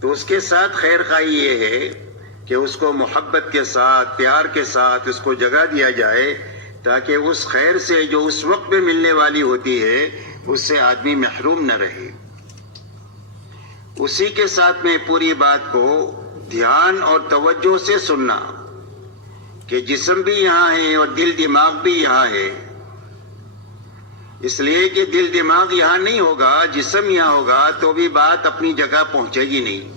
تو اس کے ساتھ خیر خواہی یہ ہے کہ اس کو محبت کے ساتھ، پیار کے ساتھ اس کو جگہ دیا جائے، تاکہ اس خیر سے جو اس وقت میں ملنے والی ہوتی ہے اس سے آدمی محروم نہ رہے۔ اسی کے ساتھ میں پوری بات کو دھیان اور توجہ سے سننا کہ جسم بھی یہاں ہے اور دل دماغ بھی یہاں ہے، اس لیے کہ دل دماغ یہاں نہیں ہوگا، جسم یہاں ہوگا تو بھی بات اپنی جگہ پہنچے گی نہیں۔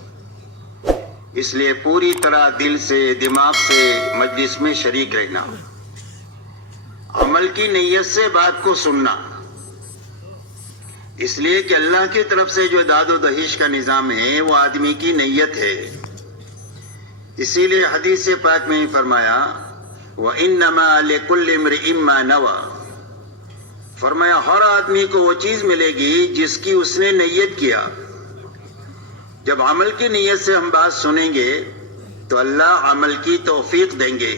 اس لیے پوری طرح دل سے، دماغ سے مجلس میں شریک رہنا، عمل کی نیت سے بات کو سننا، اس لیے کہ اللہ کی طرف سے جو داد و دہیش کا نظام ہے وہ آدمی کی نیت ہے۔ اسی لیے حدیث پاک میں فرمایا وَإِنَّمَا لِكُلِّ امْرِئٍ مَّا نَوَىٰ، فرمایا ہر آدمی کو وہ چیز ملے گی جس کی اس نے نیت کیا۔ جب عمل کی نیت سے ہم بات سنیں گے تو اللہ عمل کی توفیق دیں گے،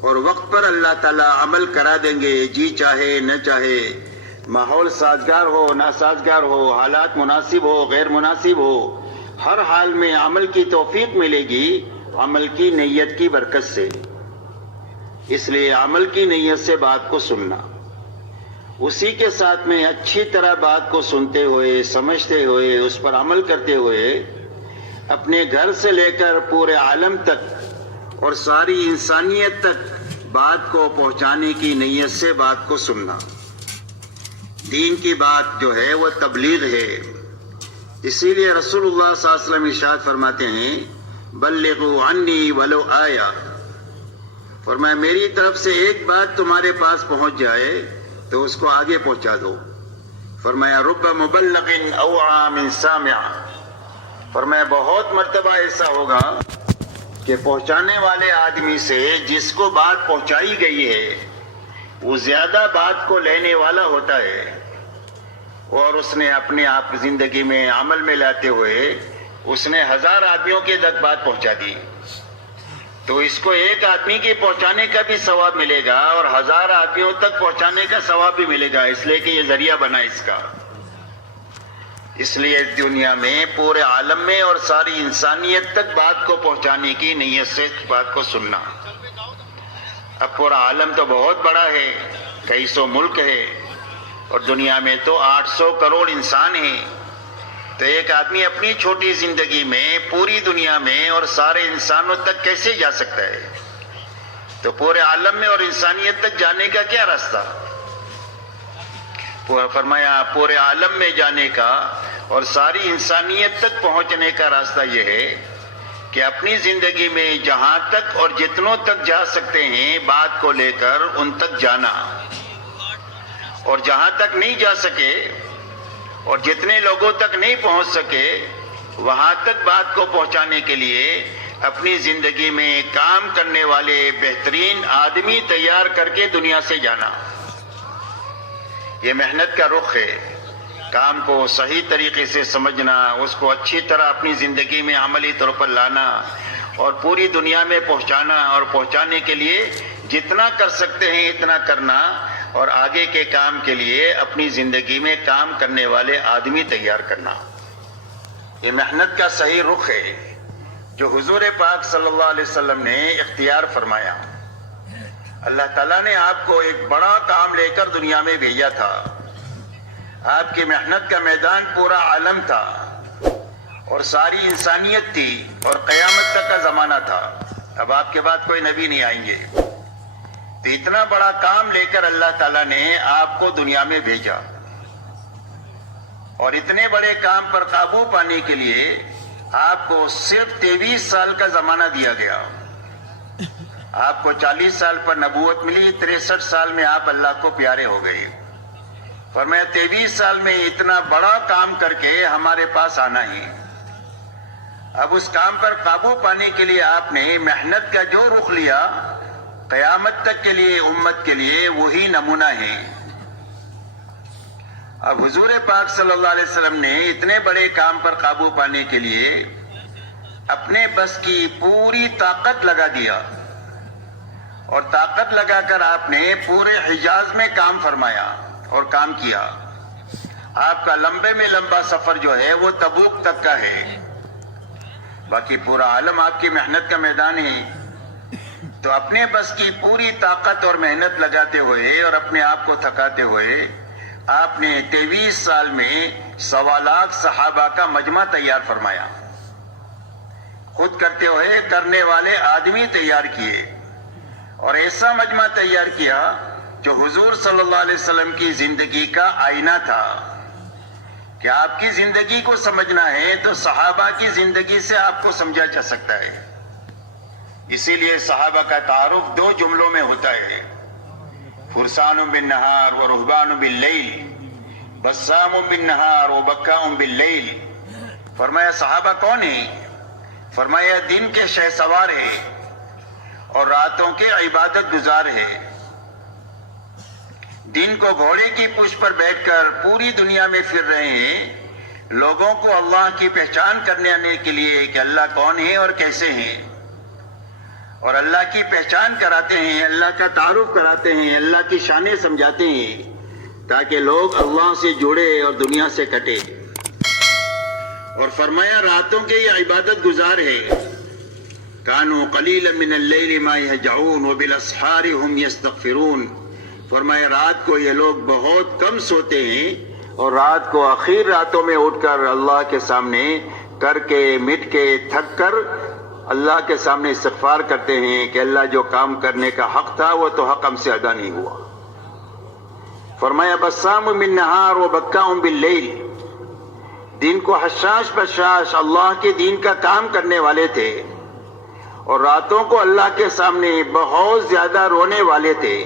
اور وقت پر اللہ تعالیٰ عمل کرا دیں گے، جی چاہے نہ چاہے، ماحول سازگار ہو ناسازگار ہو، حالات مناسب ہو غیر مناسب ہو، ہر حال میں عمل کی توفیق ملے گی عمل کی نیت کی برکت سے۔ اس لیے عمل کی نیت سے بات کو سننا، اسی کے ساتھ میں اچھی طرح بات کو سنتے ہوئے، سمجھتے ہوئے، اس پر عمل کرتے ہوئے اپنے گھر سے لے کر پورے عالم تک اور ساری انسانیت تک بات کو پہنچانے کی نیت سے بات کو سننا۔ دین کی بات جو ہے وہ تبلیغ ہے، اسی لیے رسول اللہ صلی اللہ علیہ وسلم ارشاد فرماتے ہیں بلغوا عنی ولو آیا، فرمایا میری طرف سے ایک بات تمہارے پاس پہنچ جائے تو اس کو آگے پہنچا دو۔ فرمایا رب مبلغ اوعى من سامع، فرمایا بہت مرتبہ ایسا ہوگا کہ پہنچانے والے آدمی سے جس کو بات پہنچائی گئی ہے وہ زیادہ بات کو لینے والا ہوتا ہے، اور اس نے اپنے آپ زندگی میں عمل میں لاتے ہوئے اس نے 1000 آدمیوں کے تک بات پہنچا دی، تو اس کو ایک آدمی کے پہنچانے کا بھی ثواب ملے گا اور 1000 آدمیوں تک پہنچانے کا ثواب بھی ملے گا، اس لیے کہ یہ ذریعہ بنا اس کا۔ اس لیے دنیا میں پورے عالم میں اور ساری انسانیت تک بات کو پہنچانے کی نیت سے بات کو سننا۔ اب پورا عالم تو بہت بڑا ہے، کئی سو ملک ہے، اور دنیا میں تو 800 کروڑ انسان ہیں، تو ایک آدمی اپنی چھوٹی زندگی میں پوری دنیا میں اور سارے انسانوں تک کیسے جا سکتا ہے؟ تو پورے عالم میں اور انسانیت تک جانے کا کیا راستہ؟ فرمایا پورے عالم میں جانے کا اور ساری انسانیت تک پہنچنے کا راستہ یہ ہے کہ اپنی زندگی میں جہاں تک اور جتنوں تک جا سکتے ہیں بات کو لے کر ان تک جانا، اور جہاں تک نہیں جا سکے اور جتنے لوگوں تک نہیں پہنچ سکے وہاں تک بات کو پہنچانے کے لیے اپنی زندگی میں کام کرنے والے بہترین آدمی تیار کر کے دنیا سے جانا۔ یہ محنت کا رخ ہے، کام کو صحیح طریقے سے سمجھنا، اس کو اچھی طرح اپنی زندگی میں عملی طور پر لانا اور پوری دنیا میں پہنچانا، اور پہنچانے کے لیے جتنا کر سکتے ہیں اتنا کرنا، اور آگے کے کام کے لیے اپنی زندگی میں کام کرنے والے آدمی تیار کرنا۔ یہ محنت کا صحیح رخ ہے جو حضور پاک صلی اللہ علیہ وسلم نے اختیار فرمایا۔ اللہ تعالیٰ نے آپ کو ایک بڑا کام لے کر دنیا میں بھیجا تھا، آپ کی محنت کا میدان پورا عالم تھا اور ساری انسانیت تھی اور قیامت تک کا زمانہ تھا، اب آپ کے بعد کوئی نبی نہیں آئیں گے، تو اتنا بڑا کام لے کر اللہ تعالیٰ نے آپ کو دنیا میں بھیجا، اور اتنے بڑے کام پر قابو پانے کے لیے آپ کو صرف 23 سال کا زمانہ دیا گیا۔ آپ کو 40 سال پر نبوت ملی، 63 سال میں آپ اللہ کو پیارے ہو گئے۔ فرمایا 23 سال میں اتنا بڑا کام کر کے ہمارے پاس آنا ہی، اب اس کام پر قابو پانے کے لیے آپ نے محنت کا جو رخ لیا قیامت تک کے لیے امت کے لیے وہی نمونہ ہے۔ اب حضور پاک صلی اللہ علیہ وسلم نے اتنے بڑے کام پر قابو پانے کے لیے اپنے بس کی پوری طاقت لگا دیا، اور طاقت لگا کر آپ نے پورے حجاز میں کام فرمایا اور کام کیا۔ آپ کا لمبے میں لمبا سفر جو ہے وہ تبوک تک کا ہے، باقی پورا عالم آپ کی محنت کا میدان ہے۔ تو اپنے بس کی پوری طاقت اور محنت لگاتے ہوئے اور اپنے آپ کو تھکاتے ہوئے آپ نے 23 سال میں 1.25 لاکھ صحابہ کا مجمع تیار فرمایا، خود کرتے ہوئے کرنے والے آدمی تیار کیے، اور ایسا مجمع تیار کیا جو حضور صلی اللہ علیہ وسلم کی زندگی کا آئینہ تھا کہ آپ کی زندگی کو سمجھنا ہے تو صحابہ کی زندگی سے آپ کو سمجھا جا سکتا ہے۔ اسی لیے صحابہ کا تعارف 2 جملوں میں ہوتا ہے، فرسان بالنہار و رہبان باللیل، بسام بالنہار و بکاء باللیل۔ فرمایا صحابہ کون ہیں؟ فرمایا دن کے شہ سوار ہیں اور راتوں کے عبادت گزار ہیں۔ دن کو گھوڑے کی پشت پر بیٹھ کر پوری دنیا میں پھر رہے ہیں، لوگوں کو اللہ کی پہچان کرنے کے لیے کہ اللہ کون ہے اور کیسے ہیں، اور اللہ کی پہچان کراتے ہیں، اللہ کا تعارف کراتے ہیں، اللہ کی شانیں سمجھاتے ہیں تاکہ لوگ اللہ سے جڑے اور دنیا سے کٹے۔ اور فرمایا راتوں کے یہ عبادت گزار ہے، کانوا قلیلا من اللیل ما یہجعون وبالاسحار هم یستغفرون۔ فرمایا رات کو یہ لوگ بہت کم سوتے ہیں اور رات کو آخر راتوں میں اٹھ کر اللہ کے سامنے کر کے مٹ کے تھک کر اللہ کے سامنے استغفار کرتے ہیں کہ اللہ جو کام کرنے کا حق تھا وہ تو حق ہم سے ادا نہیں ہوا۔ فرمایا بسام من نہار و بکاء باللیل، دن کو حشاش بشاش اللہ کے دین کا کام کرنے والے تھے اور راتوں کو اللہ کے سامنے بہت زیادہ رونے والے تھے،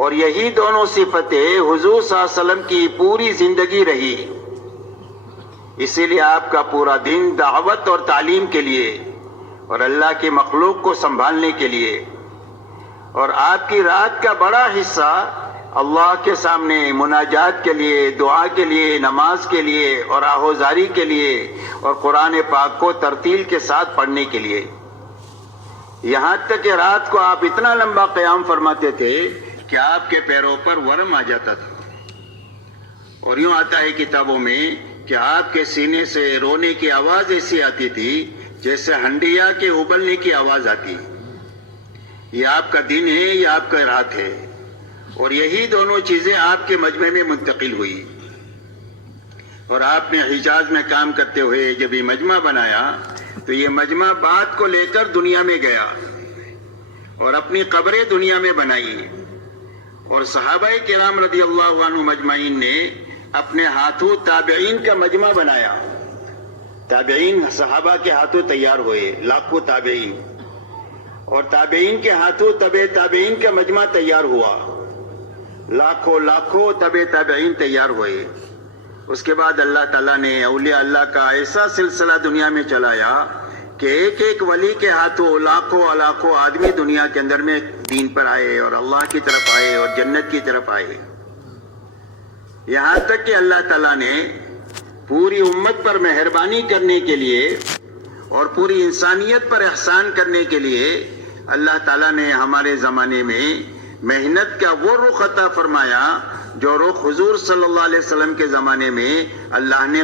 اور یہی دونوں صفتیں حضور صلی اللہ علیہ وسلم کی پوری زندگی رہی۔ اسی لیے آپ کا پورا دن دعوت اور تعلیم کے لیے اور اللہ کی مخلوق کو سنبھالنے کے لیے، اور آپ کی رات کا بڑا حصہ اللہ کے سامنے مناجات کے لیے، دعا کے لیے، نماز کے لیے اور آہوزاری کے لیے اور قرآن پاک کو ترتیل کے ساتھ پڑھنے کے لیے۔ یہاں تک کہ رات کو آپ اتنا لمبا قیام فرماتے تھے کہ آپ کے پیروں پر ورم آ جاتا تھا، اور یوں آتا ہے کتابوں میں کہ آپ کے سینے سے رونے کی آواز ایسی آتی تھی جیسے ہنڈیا کے ابلنے کی آواز آتی۔ یہ آپ کا دن ہے، یہ آپ کا رات ہے، اور یہی دونوں چیزیں آپ کے مجمع میں منتقل ہوئی، اور آپ نے حجاز میں کام کرتے ہوئے جب یہ مجمع بنایا تو یہ مجمع بات کو لے کر دنیا میں گیا اور اپنی قبریں دنیا میں بنائی، اور صحابہ کرام رضی اللہ عنہ مجمعین نے اپنے ہاتھوں تابعین کا مجمع بنایا۔ تابعین صحابہ کے ہاتھوں تیار ہوئے، لاکھوں تابعین، اور تابعین کے ہاتھوں تبع تابعین کا مجمع تیار ہوا، لاکھوں تبع تابعین تیار ہوئے۔ اس کے بعد اللہ تعالیٰ نے اولیاء اللہ کا ایسا سلسلہ دنیا میں چلایا کہ ایک ایک ولی کے ہاتھوں لاکھوں آدمی دنیا کے اندر میں دین پر آئے اور اللہ کی طرف آئے اور جنت کی طرف آئے، یہاں تک کہ اللہ تعالیٰ نے پوری امت پر مہربانی کرنے کے لیے اور پوری انسانیت پر احسان کرنے کے لیے اللہ تعالیٰ نے ہمارے زمانے میں محنت کا وہ رخ عطا فرمایا جو رخ حضور صلی اللہ علیہ وسلم کے زمانے میں اللہ نے